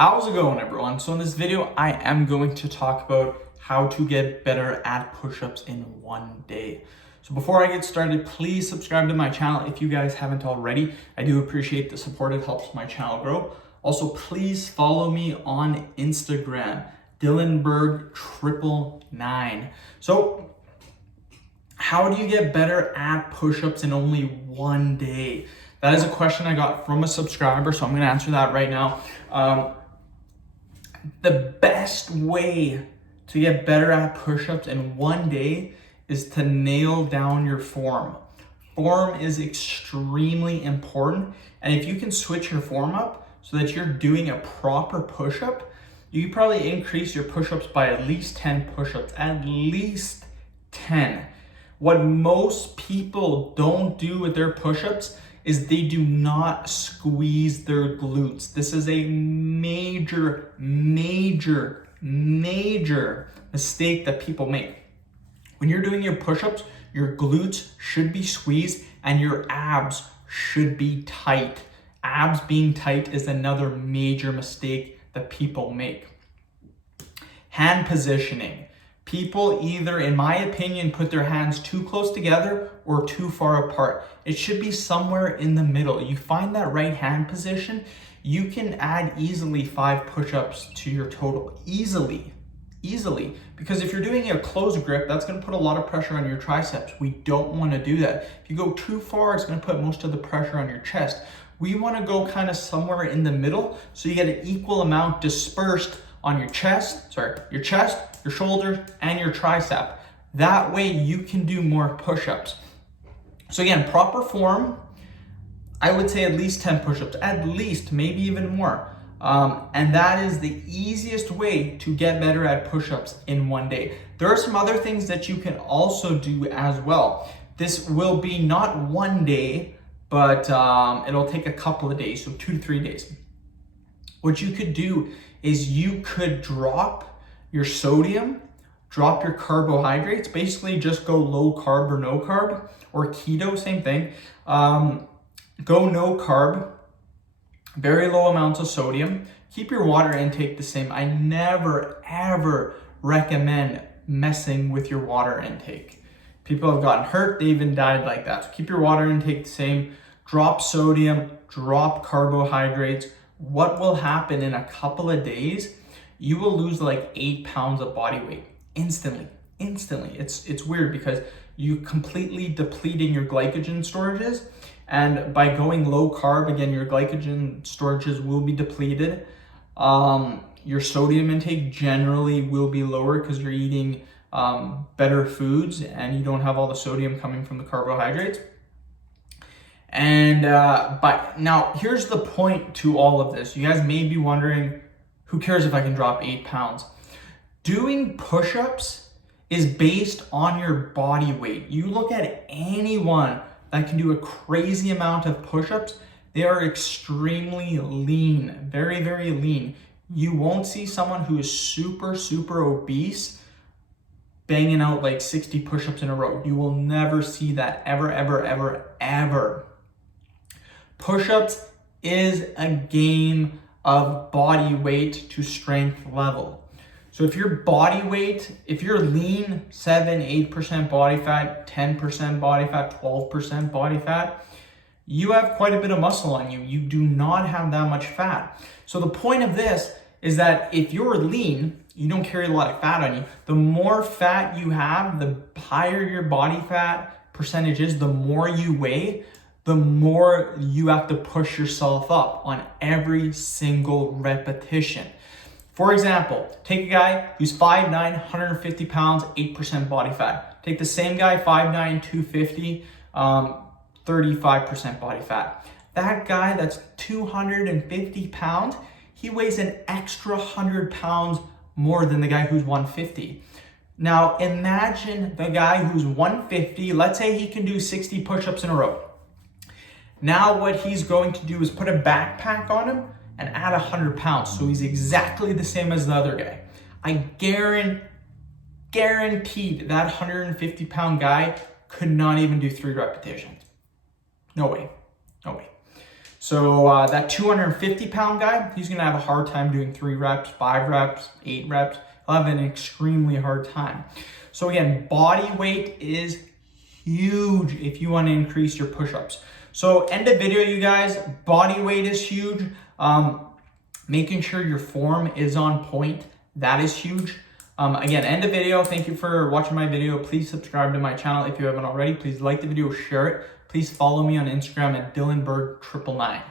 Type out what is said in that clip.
How's it going, everyone? So in this video, I am going to talk about how to get better at push-ups in one day. So before I get started, please subscribe to my channel if you guys haven't already. I do appreciate the support. It helps my channel grow. Also, please follow me on Instagram, Dillenberg999. So how do you get better at push-ups in only one day? That is a question I got from a subscriber, so I'm going to answer that right now. The best way to get better at push-ups in one day is to nail down your form. Form is extremely important, and if you can switch your form up so that you're doing a proper push-up, you can probably increase your push-ups by at least 10 push-ups, at least 10. What most people don't do with their push-ups is they do not squeeze their glutes. This is a major mistake that people make. When you're doing your push-ups, your glutes should be squeezed and your abs should be tight. Abs being tight is another major mistake that people make. Hand positioning. People either, in my opinion, put their hands too close together or too far apart. It should be somewhere in the middle. You find that right hand position, you can add easily 5 push-ups to your total. Easily. Because if you're doing a closed grip, that's going to put a lot of pressure on your triceps. We don't want to do that. If you go too far, it's going to put most of the pressure on your chest. We want to go kind of somewhere in the middle so you get an equal amount dispersed on your chest, your shoulders, and your tricep. That way you can do more push-ups. So again, proper form, I would say at least 10 push-ups, at least, maybe even more. And that is the easiest way to get better at push-ups in one day. There are some other things that you can also do as well. This will be not one day, but it'll take a couple of days, so 2 to 3 days. What you could do is you could drop your sodium, drop your carbohydrates, basically just go low carb or no carb, or keto, same thing. Go no carb, very low amounts of sodium. Keep your water intake the same. I never, ever recommend messing with your water intake. People have gotten hurt, they even died like that. So keep your water intake the same. Drop sodium, drop carbohydrates. What will happen in a couple of days, you will lose like 8 pounds of body weight instantly. It's weird because you completely depleting your glycogen storages, and by going low carb, again, your glycogen storages will be depleted. Your sodium intake generally will be lower because you're eating better foods and you don't have all the sodium coming from the carbohydrates. And but now here's the point to all of this. You guys may be wondering, who cares if I can drop 8 pounds? Doing push-ups is based on your body weight. You look at anyone that can do a crazy amount of push-ups, they are extremely lean, very lean. You won't see someone who is super obese banging out like 60 push-ups in a row. You will never see that ever. Push-ups is a game of body weight to strength level. So if your body weight, if you're lean, 7-8% body fat, 10% body fat, 12% body fat, you have quite a bit of muscle on you. You do not have that much fat. So the point of this is that if you're lean, you don't carry a lot of fat on you. The more fat you have, the higher your body fat percentage is, the more you weigh, the more you have to push yourself up on every single repetition. For example, take a guy who's 5'9", 150 pounds, 8% body fat. Take the same guy, 5'9", 250, 35% body fat. That guy that's 250 pounds, he weighs an extra 100 pounds more than the guy who's 150. Now imagine the guy who's 150, let's say he can do 60 push-ups in a row. Now what he's going to do is put a backpack on him and add 100 pounds. So he's exactly the same as the other guy. I guaranteed that 150 pound guy could not even do 3 repetitions. No way. So that 250-pound guy, he's gonna have a hard time doing 3 reps, 5 reps, 8 reps. He'll have an extremely hard time. So again, body weight is huge if you want to increase your push-ups. So end of video, you guys. Body weight is huge. Making sure your form is on point, that is huge. Again, end of video. Thank you for watching my video. Please subscribe to my channel if you haven't already. Please like the video, share it. Please follow me on Instagram at DylanBerg999.